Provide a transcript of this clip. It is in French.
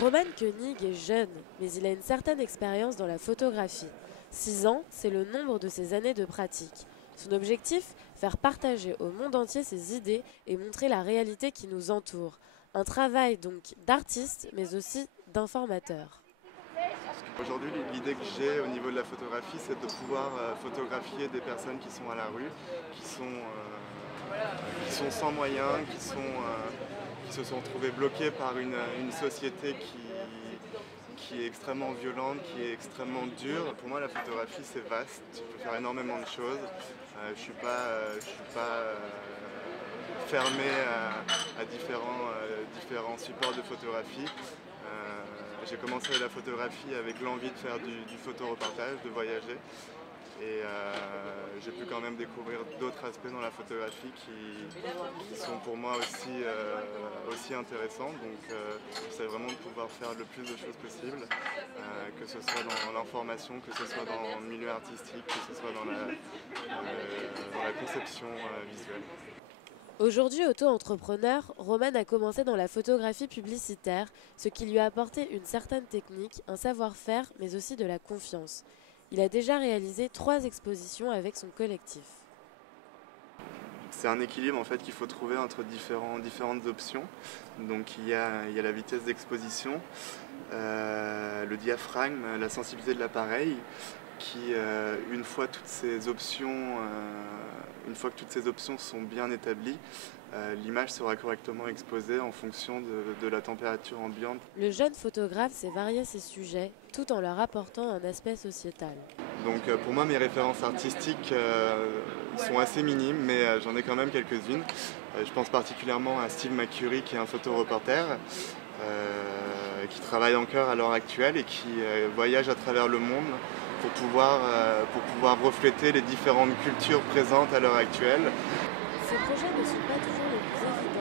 Roman Koenig est jeune, mais il a une certaine expérience dans la photographie. 6 ans, c'est le nombre de ses années de pratique. Son objectif, faire partager au monde entier ses idées et montrer la réalité qui nous entoure. Un travail donc d'artiste, mais aussi d'informateur. Aujourd'hui, l'idée que j'ai au niveau de la photographie, c'est de pouvoir photographier des personnes qui sont à la rue, qui sont sans moyens, qui se sont trouvées bloquées par une société qui est extrêmement violente, qui est extrêmement dure. Pour moi, la photographie, c'est vaste. Tu peux faire énormément de choses. Je ne suis pas fermé à différents supports de photographie. J'ai commencé la photographie avec l'envie de faire du photoreportage, de voyager. Et j'ai pu quand même découvrir d'autres aspects dans la photographie qui sont pour moi aussi intéressants. Donc j'essaie vraiment de pouvoir faire le plus de choses possible, que ce soit dans l'information, que ce soit dans le milieu artistique, que ce soit dans la conception visuelle. Aujourd'hui auto-entrepreneur, Roman a commencé dans la photographie publicitaire, ce qui lui a apporté une certaine technique, un savoir-faire, mais aussi de la confiance. Il a déjà réalisé 3 expositions avec son collectif. C'est un équilibre en fait qu'il faut trouver entre différentes options. Donc il y a la vitesse d'exposition, le diaphragme, la sensibilité de l'appareil, qui une fois que toutes ces options sont bien établies, l'image sera correctement exposée en fonction de la température ambiante. Le jeune photographe sait varier ses sujets tout en leur apportant un aspect sociétal. Donc pour moi, mes références artistiques sont assez minimes, mais j'en ai quand même quelques-unes. Je pense particulièrement à Steve McCurry, qui est un photoreporter, qui travaille encore à l'heure actuelle et qui voyage à travers le monde pour pouvoir refléter les différentes cultures présentes à l'heure actuelle. Ces projets ne sont pas toujours les plus évidents.